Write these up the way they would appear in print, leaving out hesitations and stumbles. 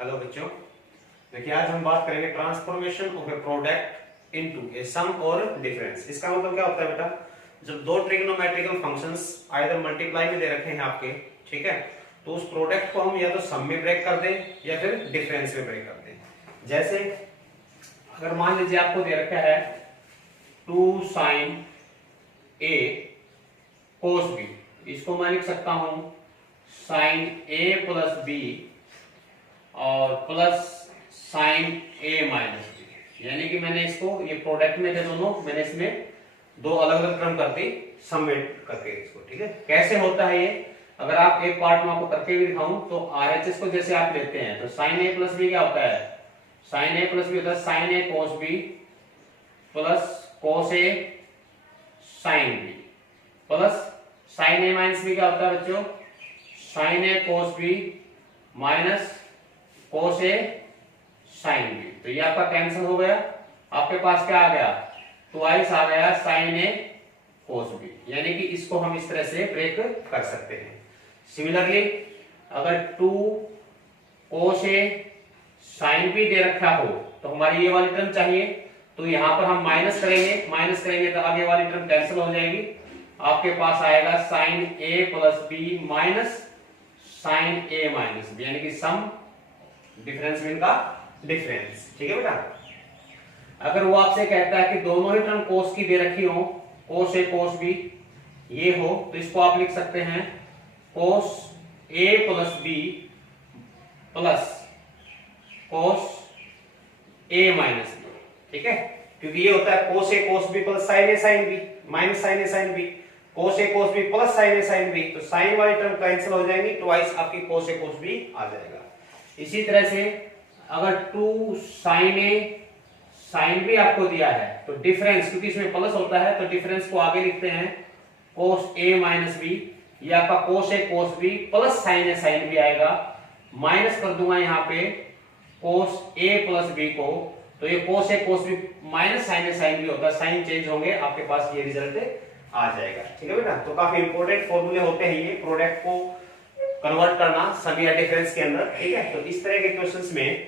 Hello बच्चों, देखिए आज हम बात करेंगे transformation of a product into a sum और डिफरेंस। इसका मतलब क्या होता है बेटा, जब दो ट्रिग्नोमेट्रिकल फंक्शंस आइदर मल्टीप्लाई में दे रखे हैं आपके, ठीक है, तो उस प्रोडक्ट को हम या तो सम में ब्रेक कर दें या फिर डिफरेंस में ब्रेक कर दें। जैसे अगर मान लीजिए आपको दे रखा है 2 sin a cos b, इसको मैं लिख सकता हूं sin a प्लस b और प्लस साइन ए माइनस बी, यानी कि मैंने इसको, ये प्रोडक्ट में थे दोनों, मैंने इसमें दो अलग अलग टर्म कर दी समेट करके इसको, ठीक है। कैसे होता है ये, अगर आप एक पार्ट में आपको करके भी दिखाऊं तो आरएचएस को जैसे आप लेते हैं तो साइन ए प्लस बी क्या होता है, साइन ए प्लस बी होता है साइन ए कोस बी प्लस कोस ए साइन बी प्लस साइन ए माइनस बी क्या होता है बच्चों, साइन ए कोस बी माइनस कोस ए साइन बी। तो ये आपका कैंसिल हो गया, आपके पास क्या आ गया, ट्वाइस आ गया साइन ए कोस बी, यानी कि इसको हम इस तरह से ब्रेक कर सकते हैं। सिमिलरली अगर 2 कोस ए साइन बी दे रखा हो तो हमारी ये वाली टर्म चाहिए, तो यहां पर हम माइनस करेंगे तो आगे वाली टर्म कैंसिल हो जाएगी। आपके पास आएगा साइन ए प्लस बी माइनस साइन ए माइनस बी, यानी कि सम डिफरेंस में इनका डिफरेंस, ठीक है बेटा। अगर वो आपसे कहता है कि दोनों ही टर्म कोस की दे रखी हो, कोस ए कोस बी ये हो, तो इसको आप लिख सकते हैं कोस ए प्लस बी प्लस कोस ए माइनस बी, ठीक है, क्योंकि ये होता है कोस ए कोस बी प्लस साइन ए साइन बी माइनस साइन ए साइन बी, कोस ए कोस बी प्लस साइन ए साइन बी, तो साइन वाली टर्म कैंसिल हो जाएंगी, ट्वाइस आपकी कोस ए कोस बी आ जाएगा। इसी तरह से अगर 2 sin a sin b आपको दिया है तो डिफरेंस, क्योंकि इसमें प्लस होता है तो डिफरेंस को आगे लिखते हैं cos a माइनस बी, ये आपका cos a cos b plus sin a sin b आएगा, माइनस कर दूंगा यहाँ पे cos a प्लस b को, तो ये cos a cos b minus sin a sin b होता है, साइन चेंज होंगे, आपके पास ये रिजल्ट आ जाएगा, ठीक है बेटा। तो काफी इंपॉर्टेंट फॉर्मूले होते हैं ये प्रोडक्ट को कन्वर्ट करना सम या डिफरेंस के अंदर, ठीक है। तो इस तरह के क्वेश्चंस में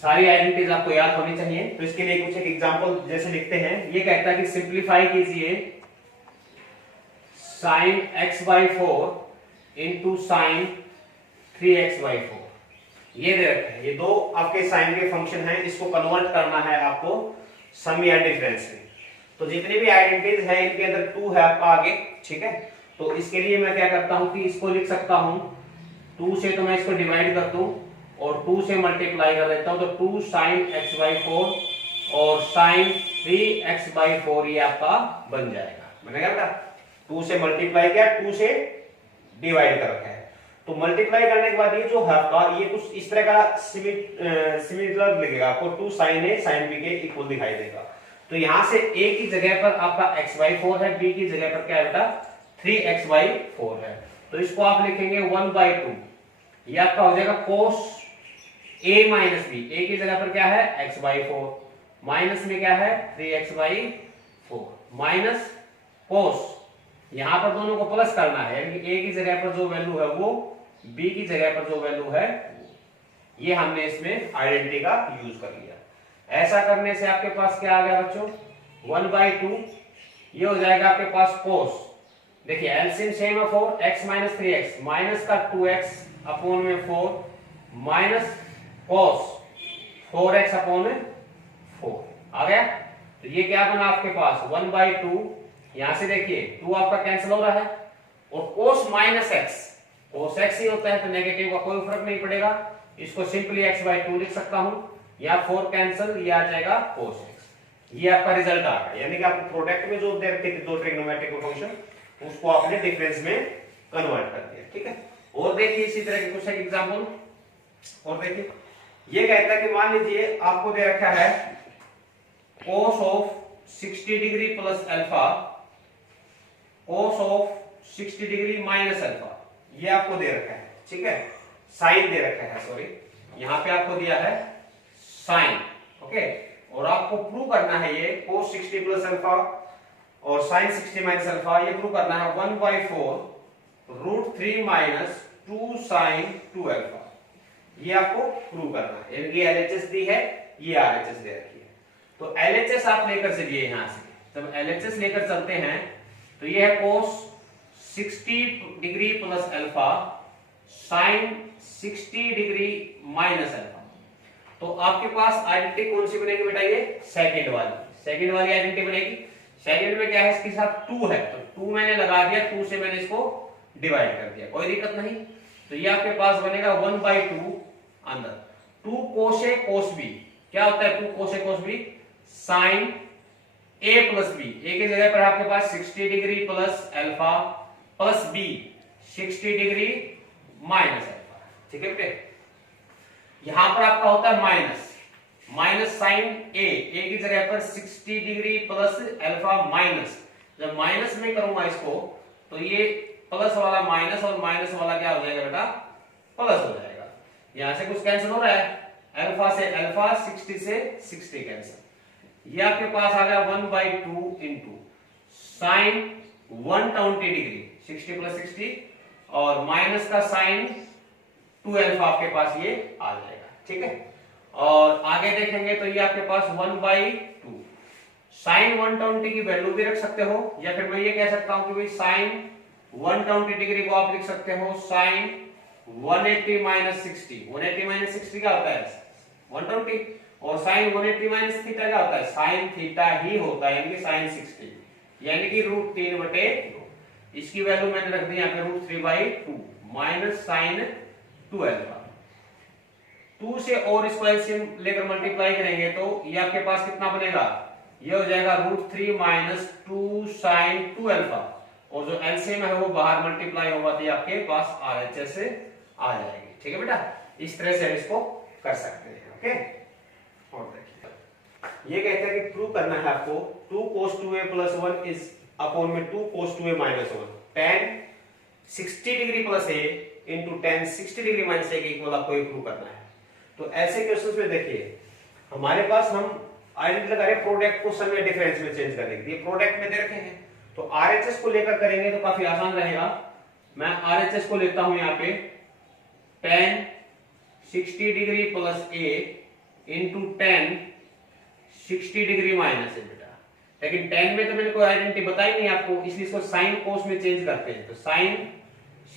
सारी आइडेंटिटीज आपको याद होनी चाहिए। तो इसके लिए कुछ एक एग्जांपल जैसे लिखते हैं, ये कहता है कि सिंपलीफाई कीजिए sin x by 4 into sin 3x by 4, ये दे रखे हैं, ये दो आपके साइन के फंक्शन हैं, इसको कन्वर्ट करना है आपको सम या डिफरेंस में। तो जितनी भी आइडेंटिटीज है इनके अंदर 2 है आपका आगे, ठीक है। तो इसके लिए मैं क्या करता हूं कि इसको लिख सकता हूं 2 से, तो मैं इसको डिवाइड कर दूं और 2 से मल्टीप्लाई कर देता हूं, तो 2 sin x by 4 और sin 3x by 4 ये आपका बन जाएगा, बनेगा बेटा। 2 से मल्टीप्लाई किया, 2 से डिवाइड कर रखा है, तो मल्टीप्लाई करने के बाद ये जो है आपका, ये कुछ इस तरह का सिमिलर लिखेगा आपको, 2 sin a sin b के इक्वल दिखाई देगा। तो यहां से a की जगह पर आपका x by 4 है, b की जगह पर क्या है बेटा 3x by 4 है, तो इसको आप लिखेंगे 1/2, ये आपका हो जाएगा cos a minus b, a की जगह पर क्या है x by 4, माइनस में क्या है 3x by 4 माइनस cos, यहां पर दोनों को प्लस करना है, यानी कि a की जगह पर जो वैल्यू है वो, b की जगह पर जो वैल्यू है ये हमने इसमें आइडेंटिटी का यूज कर लिया। ऐसा करने से आपके पास क्या आ गया बच्चों 1/2, ये हो जाएगा आपके पास cos, देखिए एलसीएम सेम है 4, x माइनस 3x माइनस का 2x अपॉन में 4 माइनस cos 4x अपॉन में 4 आ गया। तो ये क्या बना आपके पास 1/2, यहां से देखिए 2 आपका कैंसिल हो रहा है और cos minus x, cos x ही होता है तो नेगेटिव का कोई फर्क नहीं पड़ेगा, इसको सिंपली x/2 लिख सकता हूं, या 4 कैंसिल, ये आ जाएगा cos x, ये आपका रिजल्ट आ गया। यानी कि आपको प्रोडक्ट में जो दे रखे थे दो ट्रिग्नोमेट्रिक फंक्शन, उसको आपने डिफरेंस में कन्वर्ट कर दिया, ठीक है। और देखिए इसी तरह के कुछ एक एग्जांपल, और देखिए ये कहता है कि मान लीजिए आपको दे रखा है cos of 60 degree plus alpha, cos of 60 degree minus alpha, ये आपको दे रखा है, ठीक है, साइन दे रखा है, सॉरी यहां पे आपको दिया है साइन, ओके, और आपको प्रूव करना है ये cos 60 प्लस अल्फा और sin 60 माइनस अल्फा, ये प्रूव करना है 1/4 √3 माइनस 2 sin 2 अल्फा, ये आपको प्रूव करना है। यानी कि LHS दी है, ये RHS दे रखी है। तो LHS आप लेकर चलिए यहां से, जब LHS लेकर चलते हैं तो ये है cos 60 degree plus alpha sin 60 degree minus alpha. तो आपके पास आइडेंटिटी कौन सी बनेगी बेटा? ये सेकंड वाली आइडेंटिटी बनेगी। सेकंड में क्या है, इसके साथ 2 है, तो 2 मैंने लगा दिया, 2 से मैंने इसको डिवाइड कर दिया, कोई दिक्कत नहीं। तो ये आपके पास बनेगा 1/2 अंदर 2 cos A cos B। क्या होता है 2 cos A cos B? sin A plus B। A की जगह पर आपके पास 60 degree plus alpha plus B 60 degree minus alpha. ठीक है बेटे, यहां पर आपका होता है माइनस साइन A की जगह पर 60 डिग्री प्लस अल्फा माइनस। जब माइनस में करूंगा इसको तो ये प्लस वाला माइनस और माइनस वाला क्या हो जाएगा बेटा? प्लस हो जाएगा। यहां से कुछ कैंसिल हो रहा है, अल्फा से अल्फा 60 से 60 कैंसिल। ये आपके पास आ गया 1/2 इंटू साइन 120 डिग्री 60 प्लस 60 और माइनस का साइन 2 अल्फा आपके पास ये आ जाएगा। ठीक है, और आगे देखेंगे तो ये आपके पास 1/2 साइन 120 की वैल्यू भी रख सकते हो, या फिर मैं ये कह सकता हूं कि भाई साइन 120 डिग्री को आप लिख सकते हो साइन 180 माइनस 60। 180 माइनस 60 क्या होता है? 120। और साइन 180 माइनस थीटा क्या होता है? साइन थीटा ही होता है, यानी कि साइन 60, यानी कि √3/2। इसकी वैल्यू मैंने रख दी यहाँ पे √3/2 माइनस साइन 2 अल्फा। 2 से और इसको एलसीएम लेकर मल्टीप्लाई करेंगे तो ये आपके पास कितना बनेगा? ये हो जाएगा √3 माइनस 2 साइन 2 अल्फा, और जो एलसीएम है वो बाहर मल्टीप्लाई होगा तो आपके पास RHS से आ जाएगी। ठीक है बेटा, इस तरह से इसको कर सकते हैं। ओके, और देखिए ये कहते हैं कि प्रूव करना है आपको 2 cos 2a plus 1 is upon में 2 cos 2a minus 1 tan 60 degree plus a into tan 60 degree minus a के इक्वल आपको ये प्रूव करना है। तो ऐसे क्वेश्चंस में देखिए हमारे पास हम आइडेंटिटी लगा रहे प्रोडक्ट को सम या डिफरेंस में चेंज करने के लिए, प्रोडक्ट में दे रखे हैं तो RHS को लेकर करेंगे तो काफी आसान रहेगा। मैं RHS को लेता हूं यहाँ पे tan 60 degree plus a into tan 60 degree minus है बेटा, लेकिन tan में तो मैंने कोई आइडेंटिटी बताई नहीं आपको, इसलिए इसको साइन कोस में चेंज करते हैं। तो साइन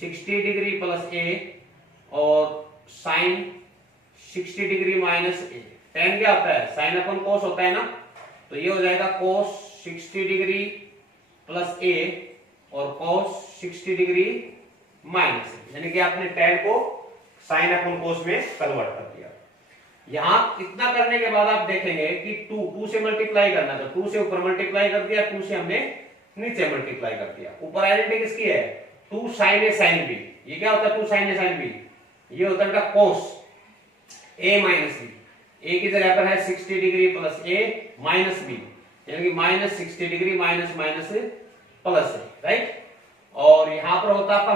60 डिग्री प्लस a और sine 60 degree minus a। tan क्या होता है? साइन अपन कोस होता है ना, तो ये हो जाएगा कोस 60 डिग्री प्लस a और कोस 60 डिग्री माइनस a, यानी कि आपने tan को साइन अपन कोस में कन्वर्ट कर दिया। यहां इतना करने के बाद आप देखेंगे कि 2 से मल्टीप्लाई करना, तो 2 से ऊपर मल्टीप्लाई कर दिया, 2 से हमने नीचे मल्टीप्लाई कर दिया। ऊपर आइडेंटिटी किसकी है? 2 साइन a साइन b। ये क्या होता है 2 साइन a साइन b? ये होता है कोस a माइनस b। a की जगह पर है 60 degree plus a minus b, यानी कि minus 60 degree minus minus plus है, राइट। और यहां पर होता है आपका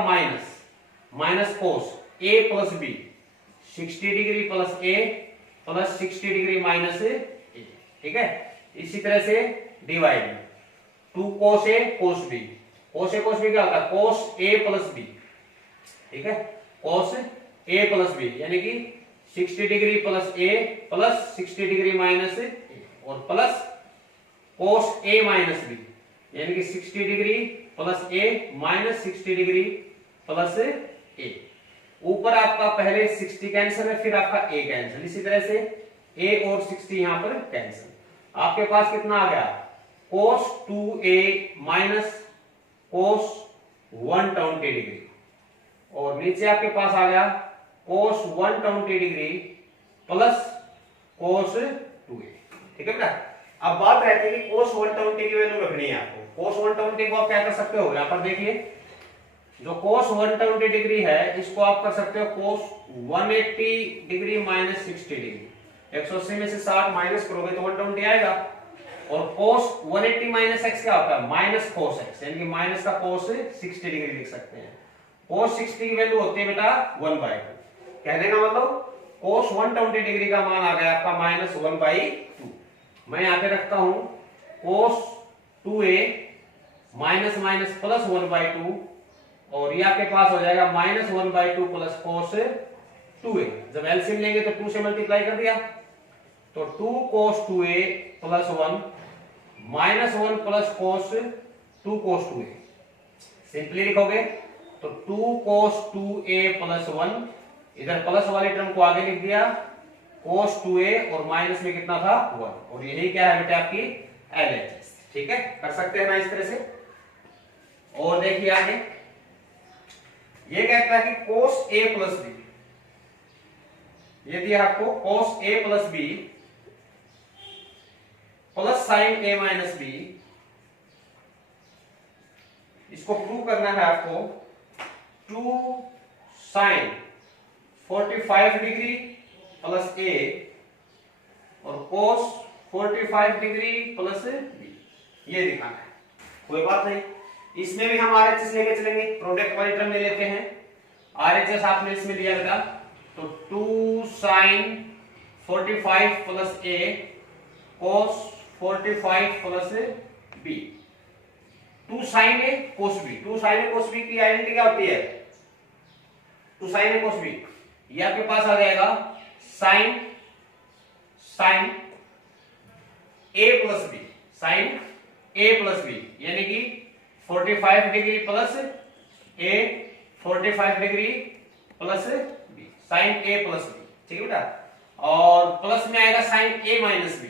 minus cos a plus b 60 degree plus a plus 60 degree minus a। ठीक है, इसी तरह से divide 2 cos a cos b। cos a cos b क्या होता है? cos a plus b। ठीक है, cos a प्लस b यानी कि 60 degree plus a plus 60 degree minus a और plus cos a minus b यानी कि 60 degree plus a minus 60 degree plus a। ऊपर आपका पहले 60 कैंसिल है, फिर आपका a कैंसिल, इसी तरह से a और 60 यहां पर कैंसिल। आपके पास कितना आ गया? cos 2a minus cos 120 degree, और नीचे आपके पास आ गया cos 120 degree plus cos 2a। ठीक है बेटा, अब बात रहती है कि cos 120 की वैल्यू रखनी है आपको। cos 120 को आप क्या कर सकते हो? यहां पर देखिए जो cos 120 डिग्री है इसको आप कर सकते हो cos 180 डिग्री माइनस 60 डिग्री। 180 में से 60 माइनस करोगे तो 120 आएगा। और cos 180 माइनस x क्या होता है? माइनस cos x, यानी कि माइनस का cos 60 डिग्री लिख सकते हैं। cos 60 की वैल्यू होती है बेटा 1/2। कहने का मतलब cos 120 डिग्री का मान आ गया आपका माइनस 1/2। मैं यहां पे रखता हूं cos 2a minus minus plus 1/2, और ये आपके पास हो जाएगा माइनस 1/2 प्लस cos 2a, जब एलसीएम लेंगे तो 2 से मल्टीप्लाई कर दिया, तो 2 cos 2a plus 1 minus 1 plus cos 2 cos 2a, simply लिखोगे तो 2 cos 2a प्लस 1, इधर प्लस वाले टर्म को आगे लिख दिया, cos 2a और माइनस में कितना था 1, और यही क्या है बेटा आपकी LHS। ठीक है, कर सकते हैं ना इस तरह से। और देखिए आगे ये कहता है कि cos a प्लस b, ये दिया आपको cos a plus b plus sin a minus b, इसको प्रूव करना है आपको 2 sin 45 डिग्री प्लस a और cos 45 डिग्री प्लस b, ये दिखाना है। कोई बात नहीं, इसमें भी हम RHS लेके चलेंगे, प्रोडक्ट वाली टर्म ले लेते हैं। RHS आपने इसमें लिया बेटा, तो 2 sin 45 plus a cos 45 plus b, 2 sin a cos b, 2 sin a cos b की आइडेंटिटी क्या होती है, 2 sin a cos b, ये आपके पास आ जाएगा sin a plus b, sin a plus b, यानी कि 45 degree plus a 45 degree plus b, sin a plus b। ठीक है बेटा, और प्लस में आएगा sin a माइनस b।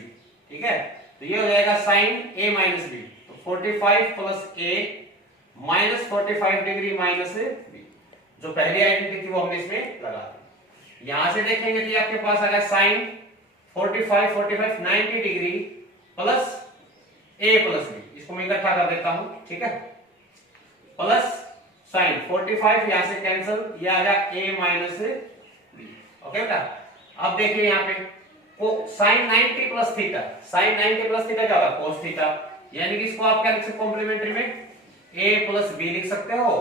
ठीक है, तो ये हो जाएगा sin a माइनस b, तो 45 plus a minus 45 degree minus b, जो पहली आइडेंटिटी थी वो हमने इसमें लगा दी। यहां से देखेंगे तो आपके पास आ गया sin 45 90 degree plus a plus b, इसको मैं इकट्ठा कर देता हूं। ठीक है, प्लस sin 45 यहां से कैंसिल, ये आ गया a माइनस b। ओके बेटा, अब देखिए यहाँ पे sin 90 plus theta, sin 90 plus theta क्या होगा cos थीटा, यानी कि इसको आप क्या लिख सकते हो कॉम्प्लीमेंट्री में a प्लस b लिख सकते हो,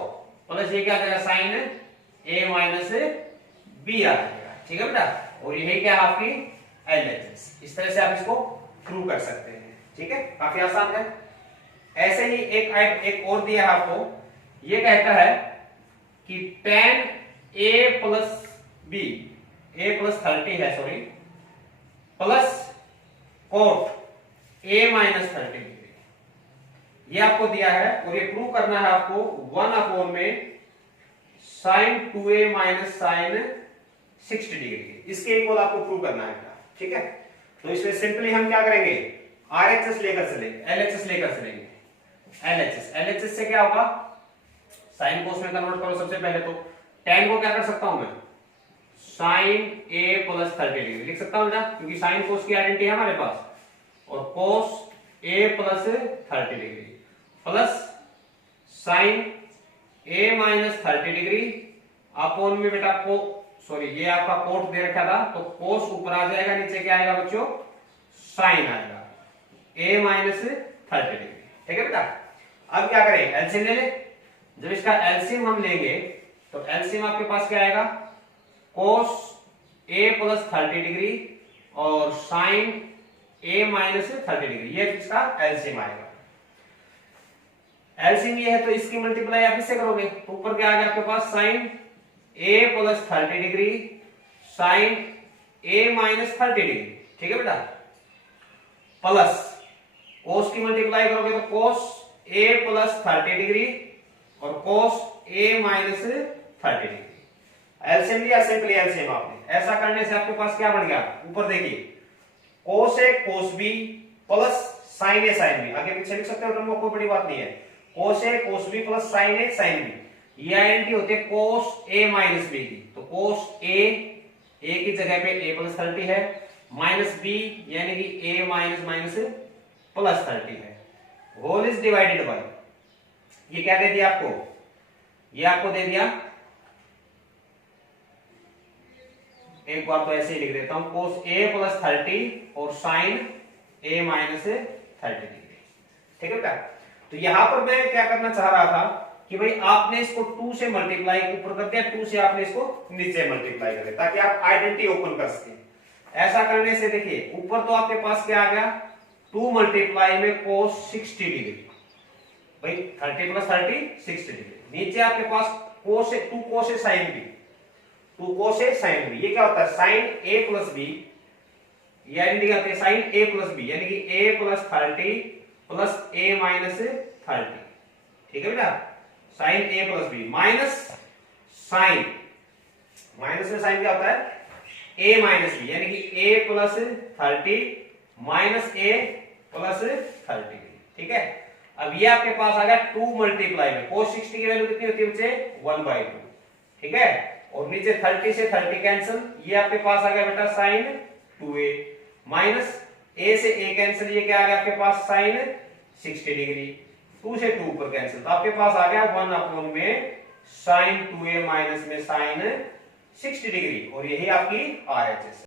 प्लस ये क्या आ जाएगा sin a माइनस b आ जाएगा। ठीक है बेटा, और यही क्या है आपकी LHS। इस तरह से आप इसको प्रूव कर सकते हैं। ठीक है, काफी आसान है। ऐसे ही एक और दिया है आपको, ये कहता है कि tan a plus b, a plus 30 है sorry, plus cot a minus 30 degree, ये आपको दिया है, और ये प्रूव करना है आपको 1 अपॉन में sin 2a minus sin 60 degree, इसके इक्वल आपको प्रूव करना है। ठीक है, तो इसमें सिंपली हम क्या करेंगे, RHS लेकर चलेंगे, LHS लेकर चलेंगे। LHS से क्या होगा, साइन कोस में कन्वर्ट करो सबसे पहले, तो tan को क्या कर सकता हूं मैं sin a प्लस 30 डिग्री लिख सकता हूं ना, क्योंकि साइन कोस की आइडेंटिटी है हमारे पास, और cos a plus 30 degree plus sin a minus 30 degree upon में बेटा को सॉरी ये आपका कोट दे रखा था, तो cos ऊपर आ जाएगा, नीचे क्या आएगा बच्चों sin आएगा a माइनस 30 डिग्री। ठीक है बेटा, अब क्या करें, एलसीएम ले ले। जब इसका एलसीएम हम लेंगे तो एलसीएम आपके पास क्या आएगा, cos a प्लस 30 डिग्री और sin a माइनस 30 डिग्री, ये इसका एलसीएम आएगा। एलसीएम ये है तो इसकी मल्टीप्लाई आप इससे करोगे, तो ऊपर क्या आ गया आपके पास sin a plus 30 degree sin a minus 30 degree. ठीक है बेटा, प्लस cos की मल्टीप्लाई करोगे तो cos a प्लस 30 डिग्री और cos a minus 30 degree. LCM लिया, सिंपली एलसीएम आपने, ऐसा करने से आपके पास क्या बढ़ गया, ऊपर देखिए cos a cos b plus sin a sin b, आगे पीछे लिख सकते हो, टर्म कोई बड़ी बात नहीं है, cos a cos b plus sin a sin b, ये आइडेंटिटी होती है cos a माइनस b की, तो cos a की जगह पे a प्लस 30 है, माइनस b यानी कि a माइनस माइनस प्लस 30 है, होल इज डिवाइडेड बाय, ये क्या दे दिया आपको, ये आपको दे दिया, एक बार तो ऐसे ही लिख देता हूं, cos a प्लस 30 और sin a माइनस 30 डिग्री। ठीक है बेटा, तो यहां पर मैं क्या करना चाह रहा था कि भाई आपने इसको 2 से मल्टीप्लाई ऊपर कर दिया, 2 से आपने इसको नीचे मल्टीप्लाई कर दिया, ताकि आप आइडेंटिटी ओपन कर सकें। ऐसा करने से देखिए ऊपर तो आपके पास क्या आ गया, 2 मल्टीप्लाई में cos 60 डिग्री, भाई 30 प्लस 30 60 डिग्री, नीचे आपके पास cos 2 cos sin b, 2 cos a sin b। ये क्या होता है sin a प्लस b, यानी क्या होता है sin a प्लस b, यानी कि a plus 30 plus a minus 30। ठीक है बेटा, sin a plus b minus sin, minus में sin क्या होता है a माइनस b, यानी कि a plus 30 minus a plus 30। ठीक है, अब ये आपके पास आ गया 2 मल्टीप्लाई में cos 60 की वैल्यू कितनी होती है बच्चे 1/2। ठीक है, और नीचे 30 से 30 कैंसिल, ये आपके पास आ गया बेटा sin 2a माइनस a से a कैंसिल, ये क्या आ गया आपके पास sin 60 डिग्री, 2 से 2 पर कैंसिल, तो आपके पास आ गया 1 में sin 2a माइनस में sin 60 डिग्री, और यही आपकी RHS।